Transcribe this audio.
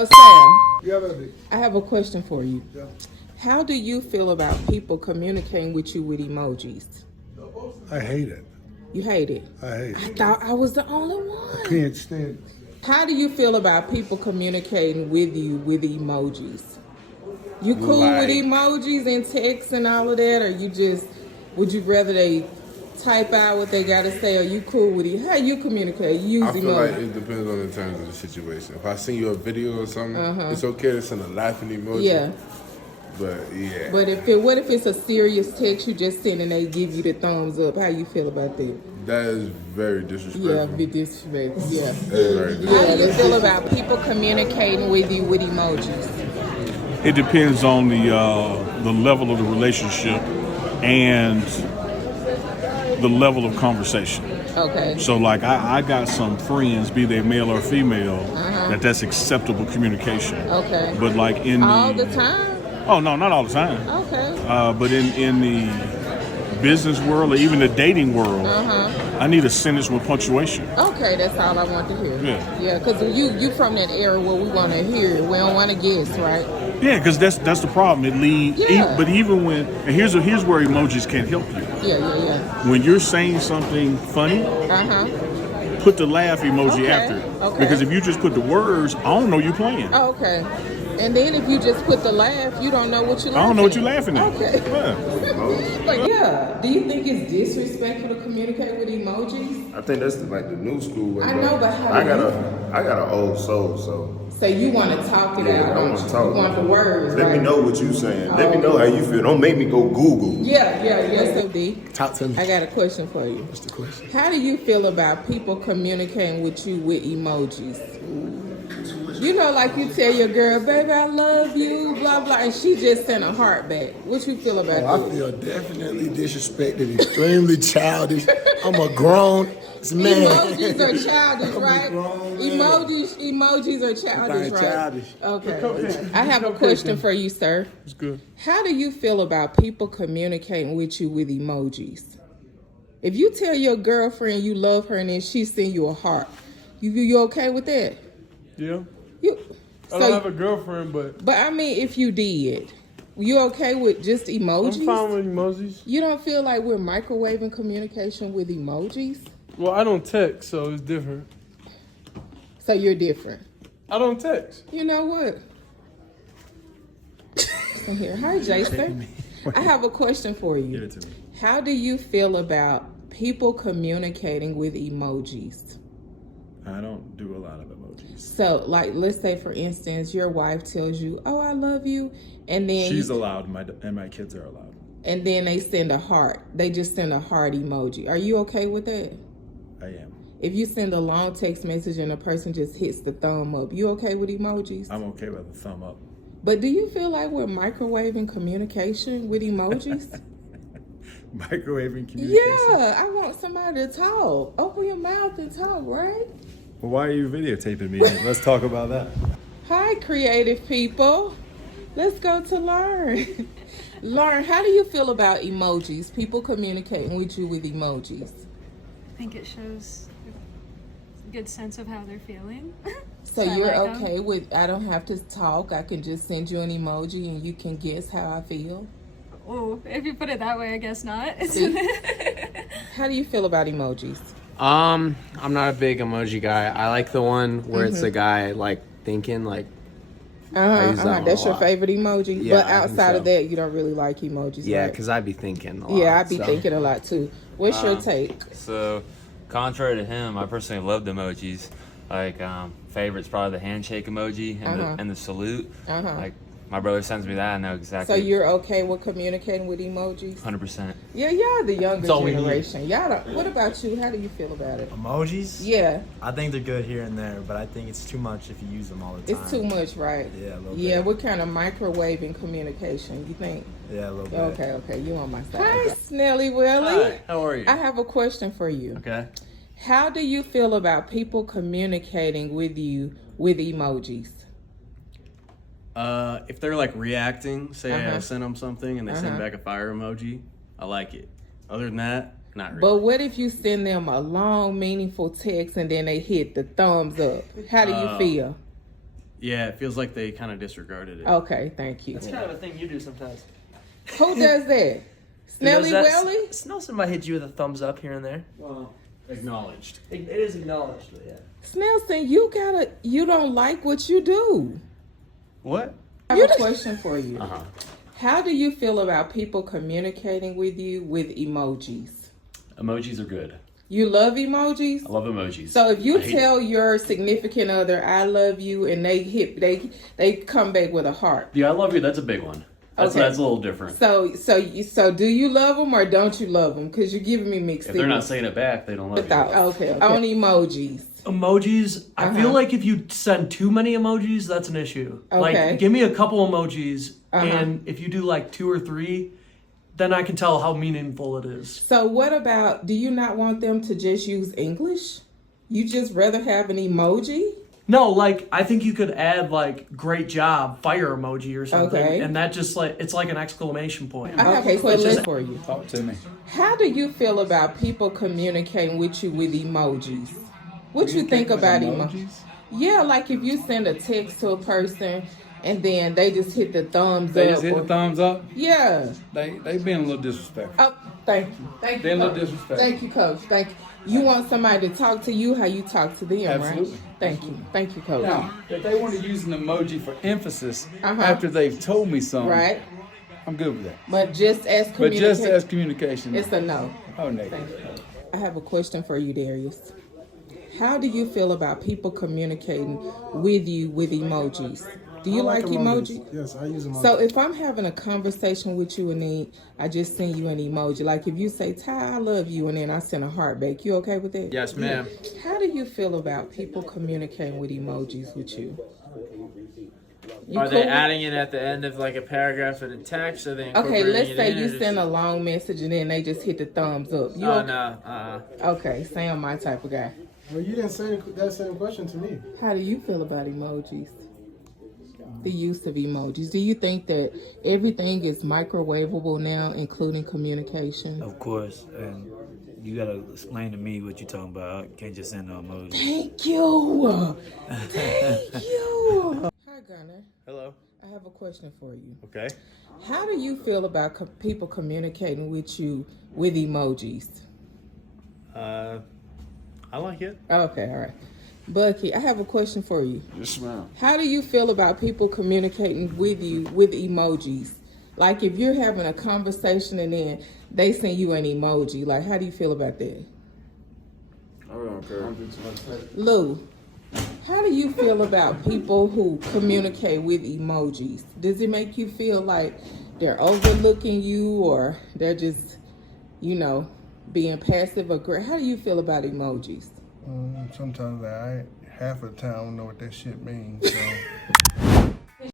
So, Sam, Yeah, baby. I have a question for you. Yeah. How do you feel about people communicating with you with emojis? I hate it. You hate it? I hate I it. thought I was the only one. Can't stand it. How do you feel about people communicating with you with emojis? You cool with emojis and text and all of that, or would you rather they type out what they gotta say, or you cool with it? How you communicate? You use I feel emojis. like it depends on the terms of the situation. If I send you a video or something, it's okay to send a laughing emoji. Yeah. But yeah. But what if it's a serious text you just send and they give you the thumbs up? How you feel about that? That is very disrespectful. Yeah, be disrespectful. Yeah. That is very disrespectful. How do you feel about people communicating with you with emojis? It depends on the level of the relationship and the level of conversation. Okay. So, like, I got some friends, be they male or female, that's acceptable communication. Okay. But like in All the time? Oh no, not all the time. Okay. But in the business world or even the dating world, I need a sentence with punctuation. Okay, that's all I want to hear. Yeah. Yeah, because you from that era where we want to hear it. We don't want to guess, right? Yeah, because that's the problem. It leads. Yeah. But even when, and here's where emojis can't help you. Yeah. When you're saying something funny, put the laugh emoji after it. Okay. Because if you just put the words, I don't know you playing. Oh, okay. And then if you just put the laugh, you don't know what you're laughing at. I don't know what you're laughing at. Okay. Yeah. Like, yeah. Do you think it's disrespectful to communicate with emojis? I think that's like the new school way. I know, but how I do got an old soul, so So you want to talk it yeah, out? I want to talk. You want the words, Let right? me know what you saying. Let me know how you feel. Don't make me go Google. Yeah. So D, Talk to me. I got a question for you. What's the question? How do you feel about people communicating with you with emojis? You know, like you tell your girl, baby, I love you, blah, blah, and she just sent a heart back. What you feel about I that? feel definitely disrespected, extremely childish. I'm a grown man. Emojis are childish, right? grown man. Emojis are childish, right? Childish. Okay. I have a question for you, sir. It's good. How do you feel about people communicating with you with emojis? If you tell your girlfriend you love her and then she send you a heart, you okay with that? Yeah. I don't have a girlfriend, but I mean, if you did, you okay with just emojis? I'm fine with emojis. You don't feel like we're microwaving communication with emojis? Well, I don't text, so it's different. So you're different. I don't text. You know what? Come here. Hi, Jason. I have a question for you. Give it to me. How do you feel about people communicating with emojis? I don't do a lot of emojis. So, like, let's say, for instance, your wife tells you, "Oh, I love you," and then She's allowed, and my kids are allowed. and then they send a heart. They just send a heart emoji. Are you okay with that? I am. If you send a long text message and a person just hits the thumb up, you okay with emojis? I'm okay with a thumb up. But do you feel like we're microwaving communication with emojis? Microwaving communication? Yeah, I want somebody to talk. Open your mouth and talk, right? Well, why are you videotaping me? Let's talk about that. Hi, creative people. Let's go to Learn. Learn, how do you feel about emojis? People communicating with you with emojis. I think it shows a good sense of how they're feeling. So I you're like 'em. okay with, I don't have to talk, I can just send you an emoji and you can guess how I feel? Oh, if you put it that way, I guess not. How do you feel about emojis? I'm not a big emoji guy. I like the one where it's the guy like thinking like. I use that one That's a your lot. favorite emoji? Yeah, but I think outside of so. that, you don't really like emojis, Yeah, right? because I'd be thinking a lot. Yeah, I'd be so. thinking a lot too. What's your take? So, contrary to him, I personally love the emojis. Like, favorite's probably the handshake emoji and the salute. Like, my brother sends me that, I know exactly. So you're okay with communicating with emojis? 100%. Yeah, y'all the younger That's all we need. generation. Y'all don't, what about you? How do you feel about it? Emojis? Yeah, I think they're good here and there, but I think it's too much if you use them all the time. it's too much, right? Yeah, a little Yeah, bit. we're kind of microwaving communication, you think? Yeah, a little bit. Okay, you on my side. Hi, Snelly Willie. Hi, how are you? I have a question for you. Okay. How do you feel about people communicating with you with emojis? If they're like reacting, say I send them something and they send back a fire emoji, I like it. Other than that, not really. But what if you send them a long, meaningful text and then they hit the thumbs up? How do you feel? Yeah, it feels like they kind of disregarded it. Okay, thank you. That's kind of a thing you do sometimes. Who does that? Snelly Welly? Snelson might hit you with a thumbs up here and there. Well, acknowledged. It is acknowledged, but yeah. Snelson, you don't like what you do. What? I have a question for you. Uh-huh. How do you feel about people communicating with you with emojis? Emojis are good. You love emojis? I love emojis. So if you tell your significant other, I love you, and they come back with a heart. The I love you, that's a big one. That's a little different. So do you love them or don't you love them? Because you're giving me mixed If they're not saying it back, they don't love you. Okay. On emojis. Emojis, I feel like if you send too many emojis, that's an issue. Okay. Like, give me a couple emojis, and if you do like 2 or 3, then I can tell how meaningful it is. So what about, do you not want them to just use English? You just rather have an emoji? No, like, I think you could add, like, great job, fire emoji or something. Okay. And that just, like, it's like an exclamation point. I have a question for you. Talk to me. How do you feel about people communicating with you with emojis? What you think about emojis? Yeah, like if you send a text to a person and then they just hit the thumbs up. They just hit the thumbs up? Yeah. They being a little disrespectful. Oh, thank you. Thank They're you. a little disrespectful. Thank you, Coach. Thank you. You want somebody to talk to you how you talk to them, Absolutely. right? Thank you. Thank you, Coach. Now, if they want to use an emoji for emphasis after they've told me something, Right. I'm good with that. But just as But just as communication, communication, it's a no. oh, no. Thank you. I have a question for you, Darius. How do you feel about people communicating with you with emojis? Do you like emojis? Yes, I use emojis. So if I'm having a conversation with you and then I just send you an emoji, like if you say, Ty, I love you, and then I send a heart back, you okay with that? Yes, ma'am. How do you feel about people communicating with emojis with you? Are they adding it at the end of like a paragraph in a text, or they Okay, incorporating let's it say in, or you just- send a long message and then they just hit the thumbs up. You Oh, okay? no. Okay, Sam, my type of guy. Well, you didn't say that same question to me. How do you feel about emojis? The use of emojis. Do you think that everything is microwavable now, including communication? Of course, and you gotta explain to me what you're talking about. I can't just send no emoji. Thank you. Thank you. Hi, Gunner. Hello. I have a question for you. Okay. How do you feel about people communicating with you with emojis? I like it. Okay, all right. Bucky, I have a question for you. Yes, ma'am. How do you feel about people communicating with you with emojis? Like if you're having a conversation and then they send you an emoji, like how do you feel about that? I don't care. Lou, how do you feel about people who communicate with emojis? Does it make you feel like they're overlooking you or they're just, being passive aggressive? How do you feel about emojis? Sometimes half of the time I don't know what that shit means. So.